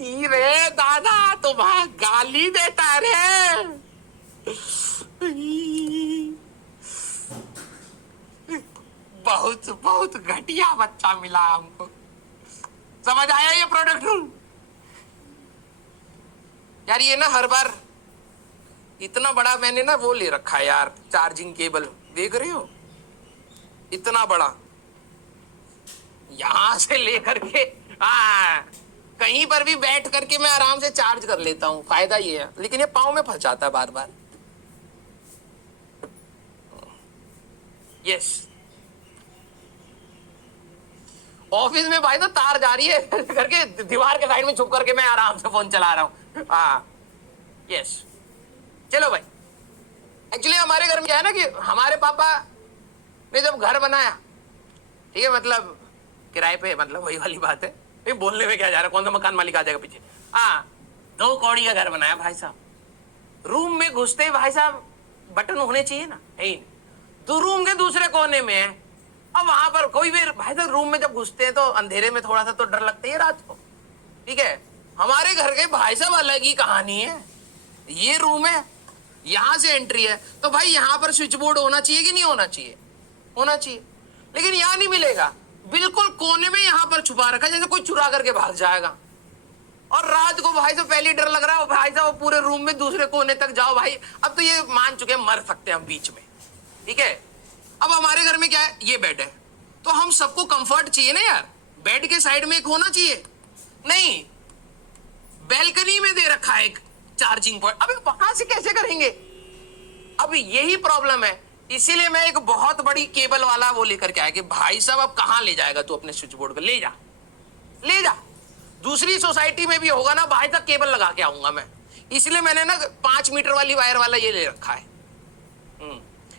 रे दादा तुम्हारा गाली देता रे। बहुत बहुत घटिया बच्चा मिला हमको। समझ आया ये प्रोडक्ट रूल? यार ये ना हर बार इतना बड़ा मैंने ना वो ले रखा है यार, चार्जिंग केबल देख रहे हो, इतना बड़ा, यहां से लेकर के कहीं पर भी बैठ करके मैं आराम से चार्ज कर लेता हूं। फायदा ये है, लेकिन ये पाँव में फंस जाता है बार बार। यस, ऑफिस में भाई तो तार जा रही है करके दीवार के साइड में छुप करके मैं आराम से फोन चला रहा हूं। हाँ यस, चलो भाई। एक्चुअली हमारे घर में क्या है ना कि हमारे पापा ने जब घर बनाया, ठीक है, मतलब किराए पे, मतलब वही वाली बात है, ये बोलने में क्या जा रहा है, कौन सा मकान मालिक आ जाएगा पीछे। हाँ, 2 कौड़ी का घर बनाया भाई साहब। रूम में घुसते ही भाई साहब बटन होने चाहिए ना, है तो रूम के दूसरे कोने में है। अब वहां पर कोई भी भाई साहब रूम में जब घुसते हैं तो अंधेरे में थोड़ा सा तो डर लगता है रात को, ठीक है। हमारे घर के भाई साहब अलग ही कहानी है। ये रूम है, यहां से एंट्री है, तो भाई यहां पर स्विच बोर्ड होना चाहिए कि नहीं होना चाहिए? होना चाहिए, लेकिन यहां नहीं मिलेगा। बिल्कुल कोने में यहां पर छुपा रखा है, जैसे कोई चुरा करके भाग जाएगा। और रात को भाई साहब पहले डर लग रहा है भाई साहब, पूरे रूम में दूसरे कोने तक जाओ भाई। अब तो ये मान चुके हैं मर सकते हैं हम बीच में, ठीक है। अब हमारे घर में क्या है, ये बेड है, तो हम सबको कंफर्ट चाहिए ना यार, बेड के साइड में एक होना चाहिए। नहीं, बैल्कनी में दे रखा है एक चार्जिंग पॉइंट। अबे वहां से कैसे करेंगे? अब यही प्रॉब्लम है, इसीलिए मैं एक बहुत बड़ी केबल वाला वो लेकर के आया कि भाई साहब अब कहां ले जाएगा तू अपने स्विच बोर्ड को, ले जा ले जा। दूसरी सोसाइटी में भी होगा ना भाई तक केबल लगा के आऊंगा मैं, इसलिए मैंने ना 5 मीटर वाली वायर वाला ये ले रखा है।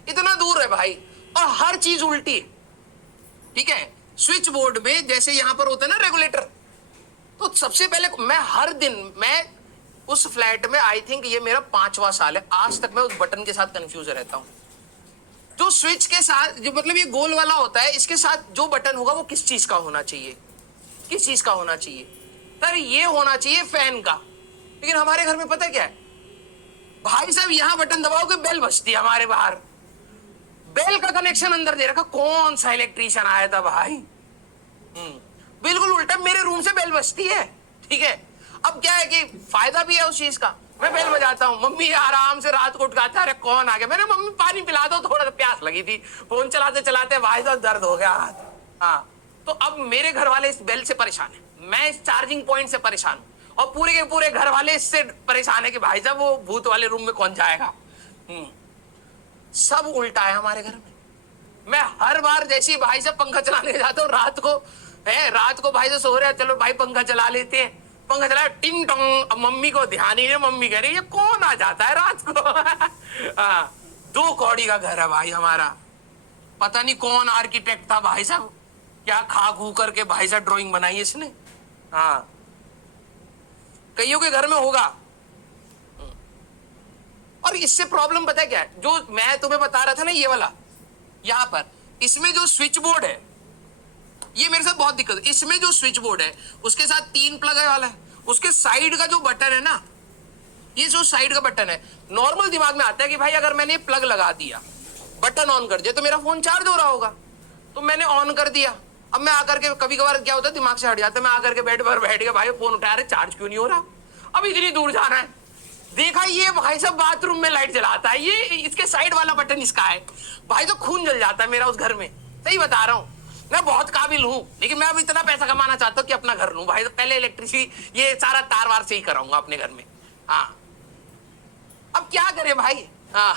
इतना दूर है भाई, और हर चीज उल्टी, ठीक है। स्विच बोर्ड में जैसे यहां पर होता है ना रेगुलेटर, तो सबसे पहले मैं हर दिन, मैं उस फ्लैट में आई थिंक ये मेरा 5वां साल है, आज तक मैं उस बटन के साथ कंफ्यूज रहता हूं। जो स्विच के साथ, जो मतलब ये गोल वाला होता है, इसके साथ जो बटन होगा वो किस चीज का होना चाहिए, किस चीज का होना चाहिए? सर ये होना चाहिए फैन का। लेकिन हमारे घर में पता क्या है भाई साहब, यहां बटन दबाओगे बेल बजती है हमारे बाहर, बेल का कनेक्शन अंदर दे रखा। कौन सा इलेक्ट्रीशियन आया था भाई? बिल्कुल उल्टा, मेरे रूम से बेल बजती है, ठीक है। अब क्या है कि फायदा भी है उस चीज का, मैं बेल बजाता हूँ, मम्मी आराम से रात को उठकाता है, अरे कौन आ गया? मैंने मम्मी पानी पिला दो, थोड़ा सा प्यास लगी थी। फोन चलाते चलाते भाई साहब दर्द हो गया हाथ। हाँ, तो अब मेरे घर वाले इस बेल से परेशान है, मैं इस चार्जिंग पॉइंट से परेशान हूँ, और पूरे के पूरे घर वाले इससे परेशान है कि भाई साहब वो भूत वाले रूम में कौन जाएगा। सब उल्टा है हमारे घर में। मैं हर बार जैसे भाई साहब पंखा चलाने जाता हूँ रात को भाई साहब सो रहे हैं, चलो भाई पंखा चला लेते हैं, पंखा चला, टिंग टोंग। अब मम्मी को ध्यान ही नहीं, मम्मी कह रही है कौन आ जाता है रात को। 2 कौड़ी का घर है भाई हमारा, पता नहीं कौन आर्किटेक्ट था भाई साहब, क्या खा खू करके भाई साहब ड्राइंग बनाई है इसने। हाँ, कईयों के घर में होगा। और इससे प्रॉब्लम पता है क्या है, जो मैं तुम्हें बता रहा था ना ये वाला, यहां पर इसमें जो स्विच बोर्ड है, ये मेरे साथ बहुत दिक्कत है। इसमें जो स्विच बोर्ड है उसके साथ 3 प्लग वाला है, उसके साइड का जो बटन है ना, ये जो साइड का बटन है, नॉर्मल दिमाग में आता है कि भाई अगर मैंने प्लग लगा दिया, बटन ऑन कर दिया तो मेरा फोन चार्ज हो रहा होगा, तो मैंने ऑन कर दिया। अब मैं आकर के कभी कभार क्या होता है दिमाग से हट जाता है, मैं आकर के बेड पर बैठ गया, भाई फोन उठा रहे, चार्ज क्यों नहीं हो रहा, अब इतनी दूर जाना है, देखा ये भाई साहब बाथरूम में लाइट जलाता है, ये इसके साइड वाला बटन इसका है, भाई तो खून जल जाता है मेरा उस घर में। सही बता रहा हूँ, मैं बहुत काबिल हूँ, लेकिन मैं अब इतना पैसा कमाना चाहता हूँ कि अपना घर लूं भाई, तो पहले इलेक्ट्रिसिटी ये सारा तार वार से ही कराऊंगा अपने घर में। हाँ, अब क्या करे भाई। हाँ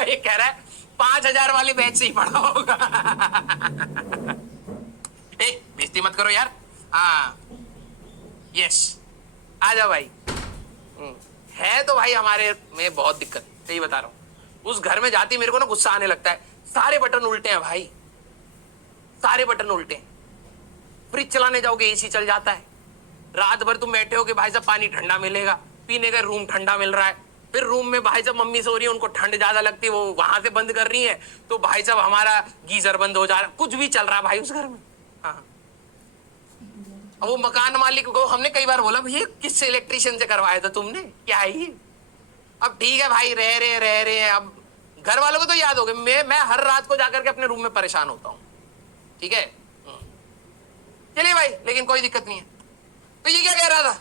ये कह रहा है 5,000 वाले बैच से ही पढ़ा होगा। बेइज्जती मत करो यार। हाँ यस, आ जाओ भाई। है तो भाई हमारे में बहुत दिक्कत, सही बता रहा हूँ। उस घर में जाती मेरे को ना गुस्सा आने लगता है, सारे बटन उल्टे हैं भाई, सारे बटन उल्टे हैं। फ्रिज चलाने जाओगे एसी चल जाता है, रात भर तुम बैठे हो कि भाई साहब पानी ठंडा मिलेगा, पीने का रूम ठंडा मिल रहा है, फिर रूम में भाई साहब मम्मी सो रही है, उनको ठंड ज्यादा लगती है, वो वहां से बंद कर रही है, तो भाई साहब हमारा गीजर बंद हो जा रहा है, कुछ भी चल रहा है भाई उस घर में। हाँ अब वो मकान मालिक को हमने कई बार बोला, भैया किस इलेक्ट्रिशियन से करवाया था तुमने, क्या है ये? अब ठीक है भाई, रह रहे हैं। अब घर वालों को तो याद हो गया, मैं हर रात को जाकर के अपने रूम में परेशान होता हूँ। ठीक है, चलिए भाई, लेकिन कोई दिक्कत नहीं है। तो ये क्या कह रहा था?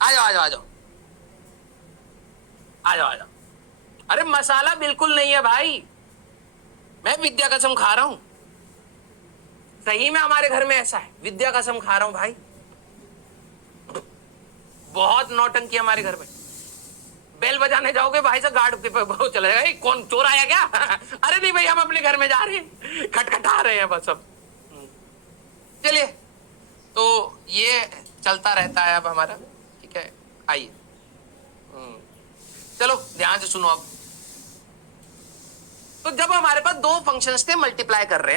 आ जाओ आ जाओ आ जाओ आ जाओ आ जाओ। अरे मसाला बिल्कुल नहीं है भाई, मैं विद्या कसम खा रहा हूं, सही में हमारे घर में ऐसा है, विद्या कसम खा रहा हूं भाई। बहुत नौटंकी हमारे घर में। बेल बजाने जाओगे भाई से गार्ड के वो चला जाएगा, कौन चोर आया क्या? अरे नहीं भाई, हम अपने घर में जा रहे हैं, खटखटा रहे हैं बस। अब चलिए, तो ये चलता रहता है अब हमारा। ठीक है, आइए, चलो ध्यान से सुनो अब। तो जब हमारे पास दो फंक्शंस थे, मल्टीप्लाई कर रहे हैं,